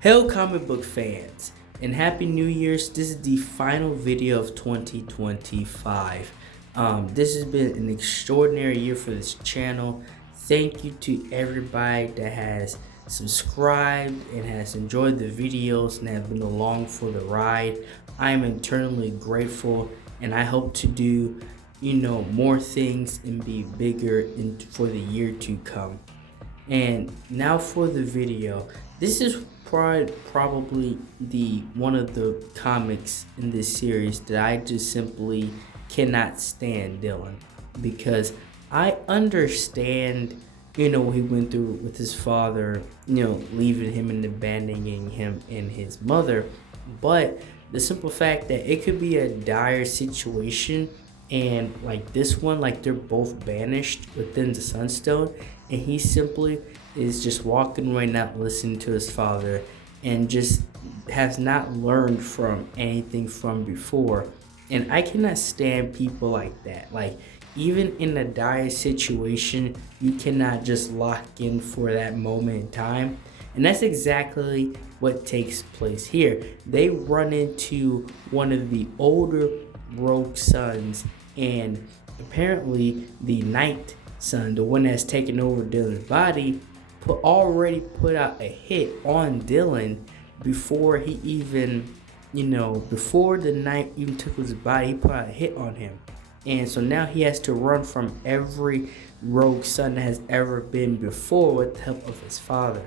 Hello, comic book fans, and Happy New Year's. This is the final video of 2025. This has been an extraordinary year for this channel. Thank you to everybody that has subscribed and has enjoyed the videos and have been along for the ride. I am eternally grateful, and I hope to do, more things and be bigger for the year to come. And now for the video. This is probably the one of the comics in this series that I just simply cannot stand Dylan, because I understand, what he went through with his father, leaving him and abandoning him and his mother. But the simple fact that it could be a dire situation, and like this one, like they're both banished within the Sunstone, and he simply is just walking away, not listening to his father, and just has not learned from anything from before. And I cannot stand people like that. Like, even in a dire situation, you cannot just lock in for that moment in time. And that's exactly what takes place here. They run into one of the older rogue sons, and apparently the night son, the one that's taken over Dylan's body, already put out a hit on Dylan before he even, before the knight even took his body. He put out a hit on him. And so now he has to run from every rogue son that has ever been before with the help of his father.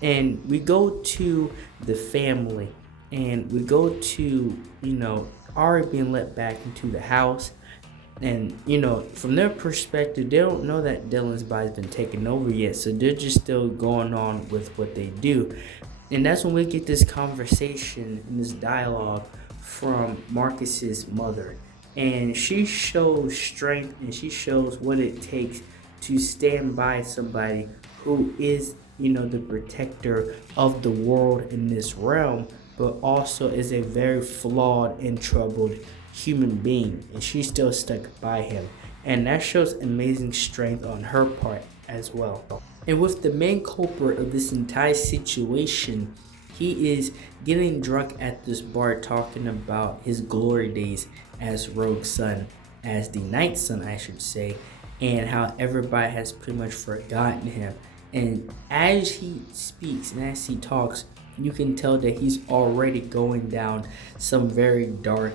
And we go to the family, and we go to, Ari being let back into the house. And, from their perspective, they don't know that Dylan's body's been taken over yet. So they're just still going on with what they do. And that's when we get this conversation and this dialogue from Marcus's mother. And she shows strength, and she shows what it takes to stand by somebody who is, the protector of the world in this realm, but also is a very flawed and troubled human being, and she's still stuck by him. And that shows amazing strength on her part as well. And with the main culprit of this entire situation, he is getting drunk at this bar, talking about his glory days as Rogue Son, as the Night Son, I should say, and how everybody has pretty much forgotten him. And as he speaks and as he talks, you can tell that he's already going down some very dark,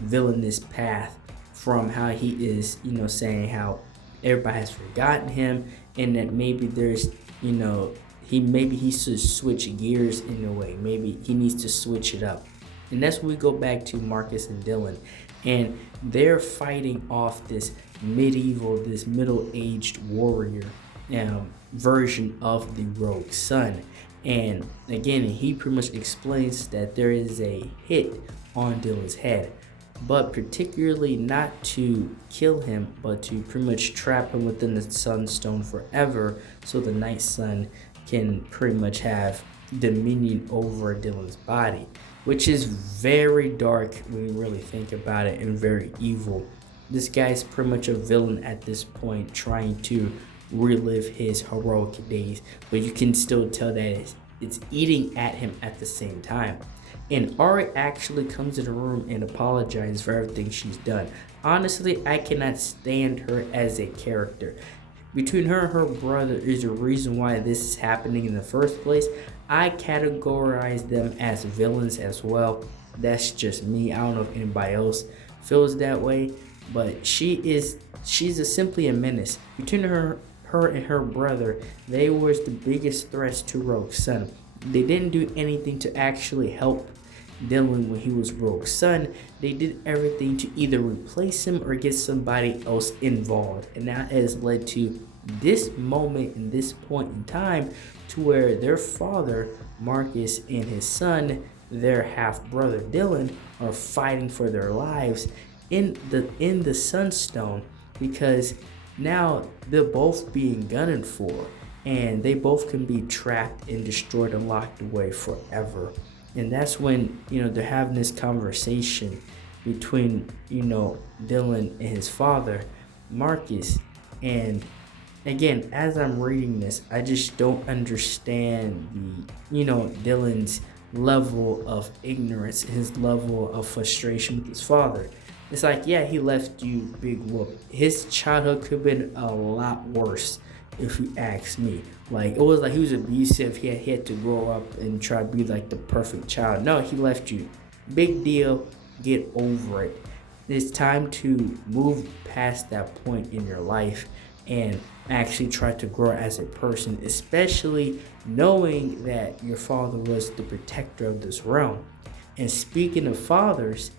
villainous path, from how he is, saying how everybody has forgotten him, and that maybe there's, he should switch gears in a way. Maybe he needs to switch it up. And that's when we go back to Marcus and Dylan, and they're fighting off this middle-aged warrior version of the Rogue Son. And again, he pretty much explains that there is a hit on Dylan's head, but particularly not to kill him, but to pretty much trap him within the Sunstone forever, so the Night Son can pretty much have dominion over Dylan's body, which is very dark when you really think about it, and very evil. This guy's pretty much a villain at this point, trying to relive his heroic days, but you can still tell that it's eating at him at the same time. And Ari actually comes in the room and apologizes for everything she's done. Honestly, I cannot stand her as a character. Between her and her brother is the reason why this is happening in the first place. I categorize them as villains as well. That's just me. I don't know if anybody else feels that way, but she's simply a menace. Between her and her brother, they were the biggest threats to Rogue Son. They didn't do anything to actually help Dylan when he was Rogue Son. They did everything to either replace him or get somebody else involved. And that has led to this moment and this point in time, to where their father, Marcus, and his son, their half-brother Dylan, are fighting for their lives in the Sunstone, because now they're both being gunned for, and they both can be trapped and destroyed and locked away forever. And that's when, they're having this conversation between, Dylan and his father, Marcus. And again, as I'm reading this, I just don't understand Dylan's level of ignorance, his level of frustration with his father. It's like, yeah, he left you big whoop. His childhood could have been a lot worse, if you ask me. Like, it was like he was abusive. He had to grow up and try to be like the perfect child. No, he left you. Big deal. Get over it. It's time to move past that point in your life and actually try to grow as a person, especially knowing that your father was the protector of this realm. And speaking of fathers,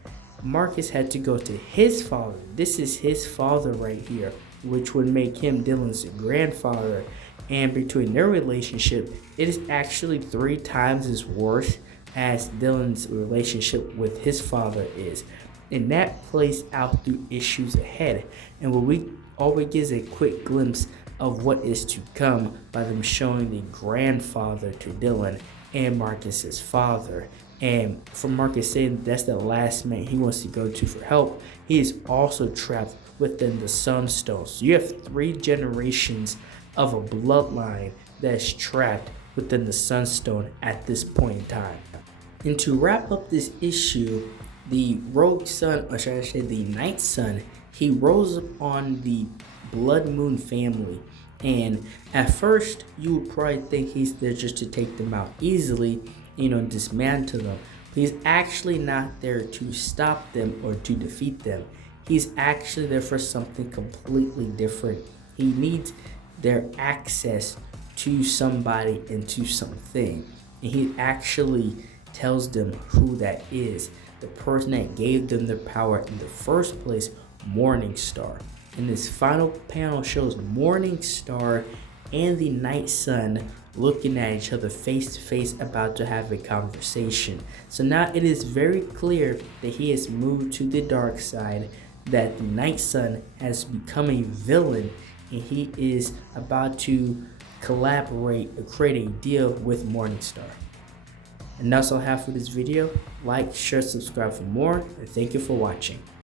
Marcus had to go to his father. This is his father right here, which would make him Dylan's grandfather. And between their relationship, it is actually 3 times as worse as Dylan's relationship with his father is. And that plays out through issues ahead. And what we always gives a quick glimpse of what is to come by them showing the grandfather to Dylan and Marcus's father. And for Marcus saying that's the last man he wants to go to for help, he is also trapped within the Sunstone. So you have 3 generations of a bloodline that's trapped within the Sunstone at this point in time. And to wrap up this issue, the rogue son, or should I say the night son, he rose up on the Blood Moon family. And at first, you would probably think he's there just to take them out easily, dismantle them. But he's actually not there to stop them or to defeat them. He's actually there for something completely different. He needs their access to somebody and to something. And he actually tells them who that is. The person that gave them their power in the first place, Morningstar. And this final panel shows Morningstar and the Night Sun looking at each other face to face, about to have a conversation. So now it is very clear that he has moved to the dark side, that the Night Sun has become a villain, and he is about to collaborate or create a deal with Morningstar. And that's all I have for this video. Like, share, subscribe for more, and thank you for watching.